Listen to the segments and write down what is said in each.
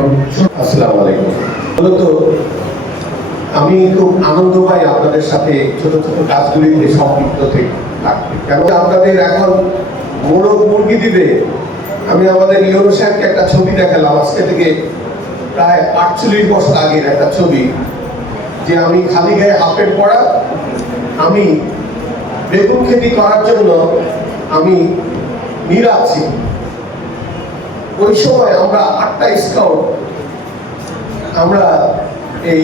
আসসালামু আলাইকুম। মূলত আমি খুব আনন্দ পাই আপনাদের সাথে ছোট ছোট কাজগুলিতে সম্পৃক্ত থাকতে, কেন আপনাদের এখন মোরগ মুরগি দিবে। আমি আমাদের ইউনো সাহেবকে একটা ছবি দেখালাম আজকে থেকে প্রায় 48 বছর আগের একটা ছবি, যে আমি খালি গায়ে হাফ প্যান্ট পরা, আমি বেগুন খেতি করার জন্য আমি নিরাচ্ছি। ওই সময় আমরা 8টা স্কাউট, আমরা এই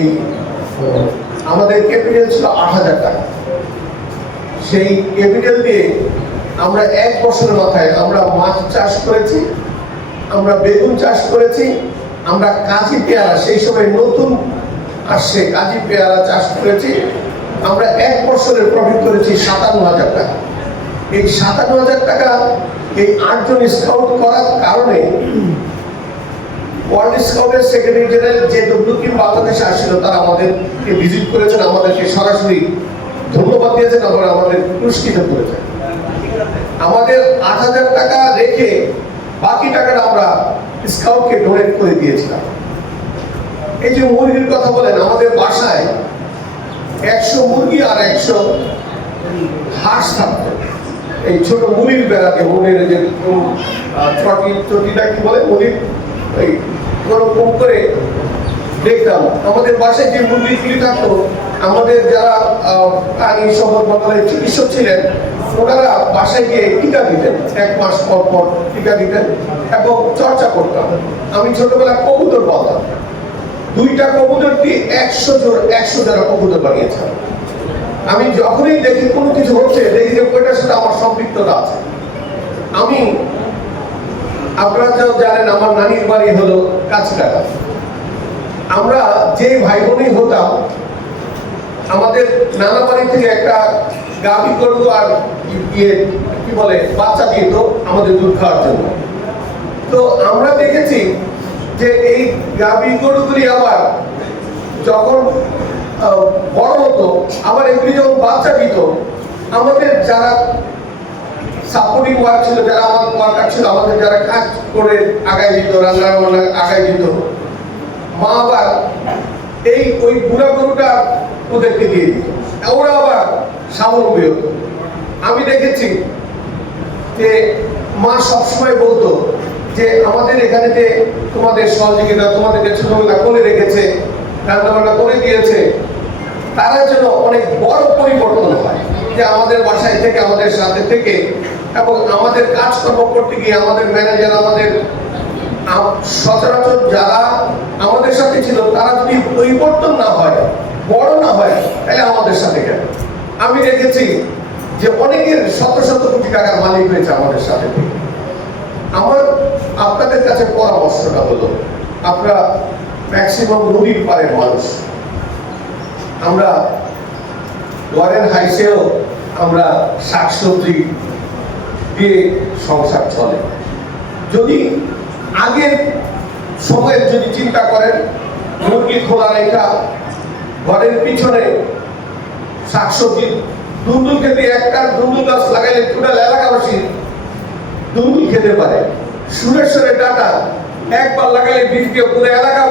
আমাদের ক্যাপিটাল ছিল 8,000 টাকা। সেই ক্যাপিটাল দিয়ে আমরা 1 বছরের মাথায় আমরা মাছ চাষ করেছি, আমরা বেগুন চাষ করেছি, আমরা কাজি পেয়ারা, সেই সময় নতুন আসছে কাজি পেয়ারা চাষ করেছি। আমরা 1 বছরের প্রফিট করেছি 57,000 টাকা। এই 57,000 টাকা এই 8 জন স্কাউট করার কারণে ওয়ার্ল্ড স্কাউটের সেক্রেটারি জেনারেল যে ডব্লিউকি বাংলাদেশে আসছিল, তারা আমাদেরকে ভিজিট করেছেন, আমাদেরকে সরাসরি ধন্যবাদ দিয়েছেন, আবার আমাদের পুরস্কৃত করেছেন। আমাদের 8,000 টাকা রেখে বাকি টাকাটা আমরা স্কাউটকে ডোনেট করে দিয়েছিলাম। এই যে মুরগির কথা বলেন, আমাদের বাসায় 100 মুরগি আর 100 হাঁস থাকতো। এই ছোট মুরগির বেড়াতে মুরগির যে চটিটা কি বলে, মুরগির এই ওরকম করে দেখতাম। আমাদের বাসায় যে মুরগিগুলি থাকতো, আমাদের যারা প্রাণী সম্পদ মন্ত্রণালয়ের চিকিৎসক ছিলেন, ওনারা বাসায় গিয়ে টিকা দিতেন, 1 মাস পর পর টিকা দিতেন এবং চর্চা করতাম। আমি ছোটবেলা কবুতর পালতাম, 2টা কবুতর দিয়ে 100 জোড়া কবুতর বানিয়েছিলাম। আমি যখনই দেখি কোনো কিছু হচ্ছে, দেখি যে ওইটার সাথে আমার সম্পৃক্ততা আছে। আমি, আপনারা যাও জানেন, আমার নানির বাড়ি হলো কাছড়াটা। আমরা যে ভাই বোনই হতাম, আমাদের নানা বাড়ি থেকে একটা গাভী গরু আর কি বলে বাচ্চা দিত আমাদের দুধ খাওয়ার জন্য। তো আমরা দেখেছি যে এই গাভী গরুগুলি আবার যখন বড় হতো, আবার এগুলি যখন বাচ্চা দিত, আমাদের যারা সাপোর্টিং ওয়ার্ক ছিল, যারা আমার ওয়ার্কার ছিল, আমাদের যারা কাজ করে আগায় দিত, রান্না বান্না আগায় দিত, মা আবার ওই বুড়া গরুটা ওদেরকে দিয়ে দিত, ওরা আবার স্বাবলম্বী হতো। আমি দেখেছি যে মা সবসময় বলতো যে আমাদের এখানে যে তোমাদের সহযোগিতা, তোমাদেরকে ছোটবেলা করে রেখেছে, রান্না বান্না করে দিয়েছে, তারা যেন অনেক বড় পরিবর্তন হয়, যে আমাদের বাসায় থেকে, আমাদের সাথে থেকে, এবং আমাদের কাজকর্ম করতে গিয়ে আমাদের ম্যানেজার, আমাদের সচরাচর যারা আমাদের সাথে ছিল, তারা যদি পরিবর্তন না হয়, বড় না হয়, তাহলে আমাদের সাথে কেন? আমি দেখেছি যে অনেকের শত শত কোটি টাকার মালিক হয়েছে আমাদের সাথে থেকে। আমার আপনাদের কাছে পরামর্শটা হলো, আপনারা ম্যাক্সিমাম নদীর পাড়ের মানুষ, আমরা ওয়ারেন হাইসেও আমরা শাকসবজি দিয়ে সংসার চলে। যদি আগের সময়ের যদি চিন্তা করেন, মুরগি খোলা রেখা, ঘরের পিছনে শাকসবজি, দুন্দুল খেতে, একটা দুন্দুল গাছ লাগাইলে টোটাল এলাকাবাসী দুন্দুল খেতে পারে। সুরেশ্বরের ডাটা একবার লাগাইলে বীজকে পুরো এলাকা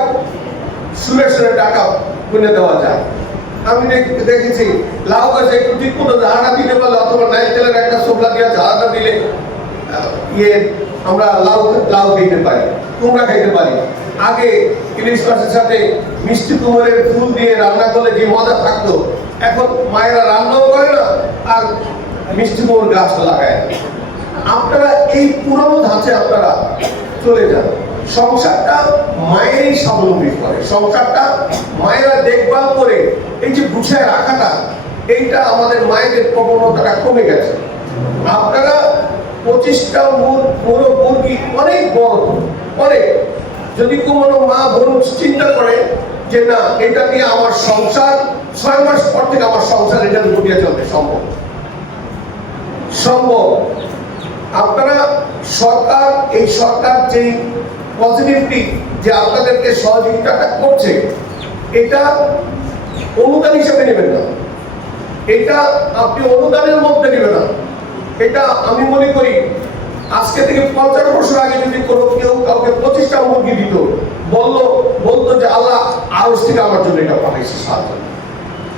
সুরেশ্বরের ডাটা কিনে দেওয়া যায়। আমি দেখেছি লাউ গাছে একটু ঠিক মতো ঝাড়া দিতে পারলে, অথবা নারকেলের একটা সোবলা দিয়ে ঝাড়াটা দিলে আমরা লাউ খেতে পারি, কুমড়া খেতে পারি। আগে ইলিশ মাছের সাথে মিষ্টি কুমড়ের ফুল দিয়ে রান্না করলে যে মজা থাকতো, এখন মায়েরা রান্নাও করে না আর মিষ্টি কুমড় গাছ লাগায়। আপনারা এই পুরনো ধাঁচে আপনারা চলে যান। সংসারটা মায়েরই স্বাবলম্বী করে, সংসারটা মায়েরা দেখভাল করে। এই যে গুছায় রাখাটা, এইটা আমাদের মায়েদের প্রবণতাটা কমে গেছে। আপনারা 25টা মুরগি অনেক বড়, অনেক, যদি কোনো মা বোন চিন্তা করে যে না, এটা দিয়ে আমার সংসার 6 মাস পর থেকে আমার সংসার এটা ঘটিয়ে চলবে, সম্ভব। আপনারা সরকার যেই পজিটিভলি যে আপনাদেরকে সহযোগিতাটা করছে, এটা অনুদান হিসেবে নেবেন না, এটা আপনি অনুদানের মধ্যে নেবেন না। এটা আমি মনে করি আজকে থেকে 50 বছর আগে যদি কোনো কেউ কাউকে 25টা মুরগি দিত, বলতো যে আল্লাহ আরশ থেকে আমার জন্য এটা পাঠাইছে সাহায্য।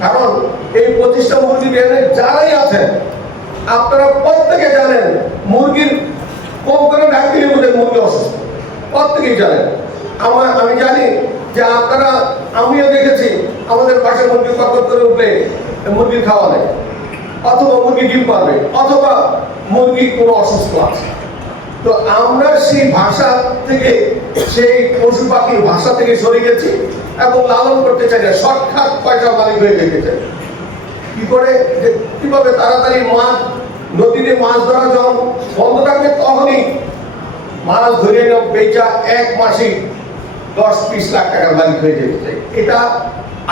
কারণ এই 25টা মুরগি যারাই আছেন আপনারা প্রত্যেকে জানেন মুরগির কম করে ডাক্তারি মধ্যে মুরগি অসুস্থ, প্রত্যেকেই জানেন। আমি জানি যে আপনারা, আমিও দেখেছি আমাদের পাশে মুরগি কত করে উঠলে মুরগির খাওয়া নেই, অথবা মুরগি ডিম পারবে, অথবা মুরগি কোনো অসুস্থ আছে। তো আমরা সেই ভাষা থেকে, সেই পশু পাখির ভাষা থেকে সরে গেছি এবং লালন করতে চাই না, শর্টকাট পয়সা মালিক হয়ে যেতে চাই। কি করে, কিভাবে তাড়াতাড়ি মাছ নদীতে মাছ ধরা যখন বন্ধ থাকবে তখনই মাছ ধরে বেচা 1 মাসে 10-20 লাখ টাকার মালিক হয়ে যেতে চাই। এটা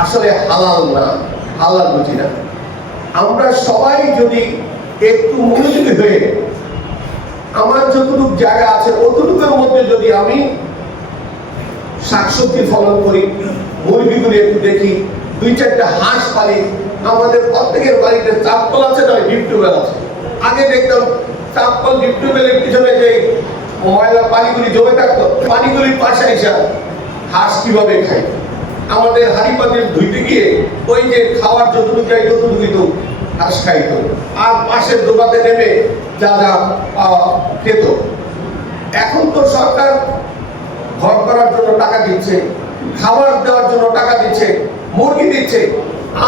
আসলে হালাল না, হালাল বুঝি না। আমরা সবাই যদি একটু মনোযোগী হয়ে আমার যতটুকু জায়গা আছে অতটুকুর মধ্যে যদি আমি শাকসবজি ফলন করি, মুরগিগুলি একটু দেখি, 2-4টা হাঁস পালি, আমাদের প্রত্যেকের বাড়িতে চাপকল আছে না, ডিপ টিউবওয়েল আছে। আগে দেখতাম চাপকল ডিপ টিউবওয়েলের পিছনে যে ময়লা পানিগুলি জমে থাকতো, পানিগুলির পাশে এসে হাঁস কিভাবে খাই, আমাদের হাঁড়ি পাতিল ধুইতে গিয়ে ওই যে খাওয়ার যতটুকু যাই ততটুকুই তো হাঁস খাইত, আর পাশের দোকানে নেমে যা যা খেত। এখন তো সরকার ঘর করার জন্য টাকা দিচ্ছে, খাবার দেওয়ার জন্য টাকা দিচ্ছে, মুরগি দিচ্ছে,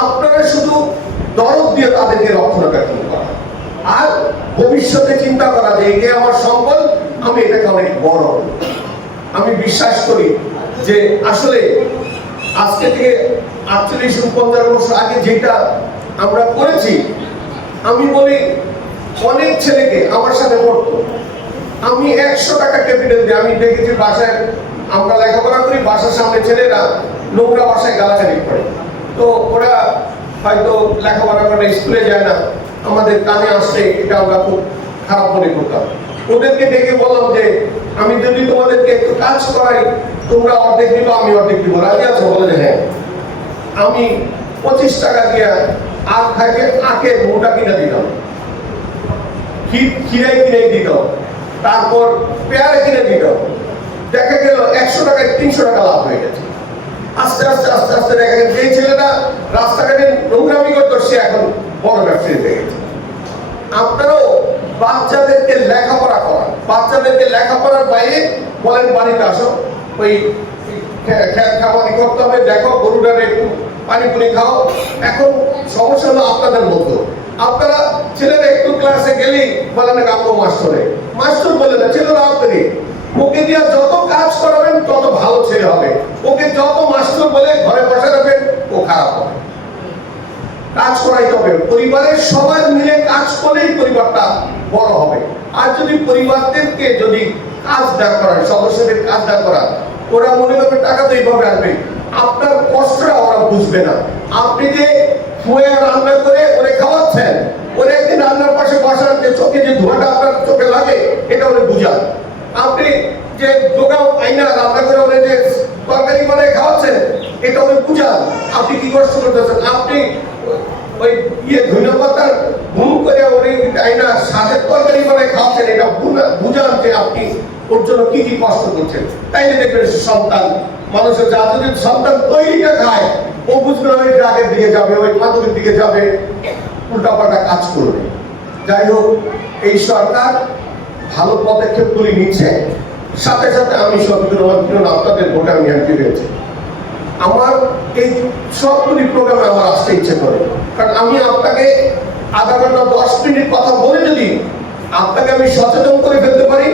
আপনারা শুধু দরদ দিয়ে তাদেরকে রক্ষণাবেক্ষণ করা আর ভবিষ্যতে চিন্তা করা যে এই আমার সম্পদ, আমি এটাকে অনেক বড়। আমি বিশ্বাস করি যে আসলে আজকে থেকে 48-50 বছর আগে যেটা আমরা করেছি, আমি বলি অনেক ছেলেকে আমার সাথে পড়তো, আমি 100 টাকা ক্যাপিটাল দিই। আমি দেখেছি বাসায় আমরা লেখাপড়া করি, বাসার সামনে ছেলেরা নোংরা বাসায় গালাগালি করে, তো ওরা হয়তো লেখাপড়া করে স্কুলে যায় না, আমাদের কানে আসছে, এটা আমরা খুব খারাপ মনে করতাম। ওদেরকে ডেকে বললাম যে আমি যদি তোমাদেরকে একটু কাজ করাই, তোমরা অর্ধেক দিবা, আমি অর্ধেক দিব, রাজি আছো? বলে যে হ্যাঁ। আমি 25 টাকা দিয়ে আখের মোটা কিনে দিলাম, খিরাই কিনে দিতাম, তারপর পেয়ারা কিনে দিতাম। দেখা গেল 100 টাকায় 300 টাকা লাভ হয়ে গেছে। আস্তে আস্তে আস্তে আস্তে দেখা গেছে যে ছেলেটা রাস্তাঘাটে নোংরামি করতো সে এখন বড় ব্যবসায়ী হয়ে গেছে। আপনারাও বাচ্চাদেরকে লেখাপড়া করান, বাচ্চাদেরকে লেখাপড়ার বাইরে বলেন বাড়িতে আসো, ওই খাবারই করতে হবে, দেখো গরুটারে একটু পানি পুনি খাও। এখন সমস্যা হলো আপনাদের মধ্যে, আপনারা ছেলেরা একটু ক্লাসে গেলেই বলে না কাপড় মাস্টার বলে না, ছেলেরা আপনারই ওকে দিয়ে যত কাজ করাবেন তত ভালো ছেলে হবে। ওকে যত মাস্টার বলে ঘরে বসে রাখবেন ও খারাপ হবে। কাজ করাইতে হবে, পরিবারের সবাই মিলে কাজ করলেই পরিবারটা বড় হবে। আর যদি পরিবারদেরকে যদি কাজ না করায়, সদস্যদের কাজ না করা, ওরা মনে করবে টাকা তো এইভাবে আসবে, আপনার কষ্টটা ওরা বুঝবে না। আপনি যে ফুয়ে রান্না করে ওরে খাওয়াচ্ছেন, ওরে একদিন রান্নার পাশে বসান, যে চোখে যে ধোঁয়াটা আপনার চোখে লাগে এটা ওরে বুঝান। আপনি যে দোকান আইনা রান্না করে ওরে যে তরকারি বানায় খাওয়াচ্ছেন এটা ওরে বুঝান আপনি কি কষ্ট করতেছেন। আপনি ওই ধনে পাতার ঘুম করে ওরে আইনা সাথে তরকারি বানায় খাওয়াচ্ছেন, এটা বুঝান যে আপনি ওর জন্য কি কি কষ্ট করছেন। তাইলে দেখবেন সন্তান, মানুষের যা যদি সন্তান তৈরিটা খায়, ও বুঝবে ওই ড্রাগের দিকে যাবে, ওই মাদকের দিকে যাবে, উল্টাপাল্টা কাজ করবে। যাই হোক, এই সরকার ভালো পদক্ষেপগুলি নিচ্ছে, সাথে সাথে আমি আপনাদের ভোটে আমি এমপি হয়েছি। আমার এই সবগুলি প্রোগ্রামে আমার আসতে ইচ্ছে করে, কারণ আমি আপনাকে আধা ঘন্টা 10 মিনিট কথা বলে যদি আপনাকে আমি সচেতন করে ফেলতে পারি,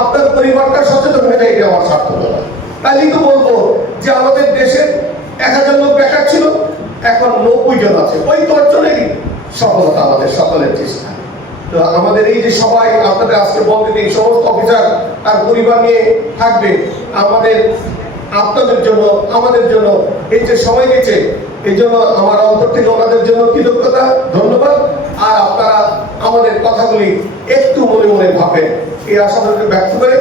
আপনার পরিবারটা সচেতন হয়ে যায়, এটা আমার সার্থকতা। তাইলেই তো বলবো যে আমাদের দেশের 1000 লোক বেকার ছিল, এখন 90 জন আছে। ওই 10 জনেরই সফলতা আমাদের সকলের চেষ্টা। তো আমাদের এই যে সবাই আপনাদের আজকে বলতে দিই, সমস্ত অফিসার আর পরিবার নিয়ে থাকবে, আপনাদের জন্য, আমাদের জন্য এই যে সময় দিয়েছে, এই জন্য আমার অন্তর থেকে ওনাদের জন্য কৃতজ্ঞতা, ধন্যবাদ। আর আপনারা আমাদের কথাগুলি একটু মনে মনে ভাবেন, এই আশাটাকে ব্যক্ত করে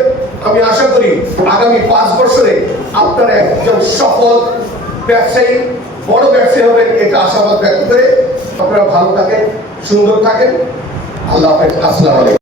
আমি আশা করি আগামী 5 বছরে আপনারা একজন সফল ব্যবসায়ী, বড় ব্যবসায়ী হবেন, এটা আশাবাদ ব্যক্ত করে আপনারা ভালো থাকেন, সুন্দর থাকেন। আল্লাহ হাফেজ। আসসালামু আলাইকুম।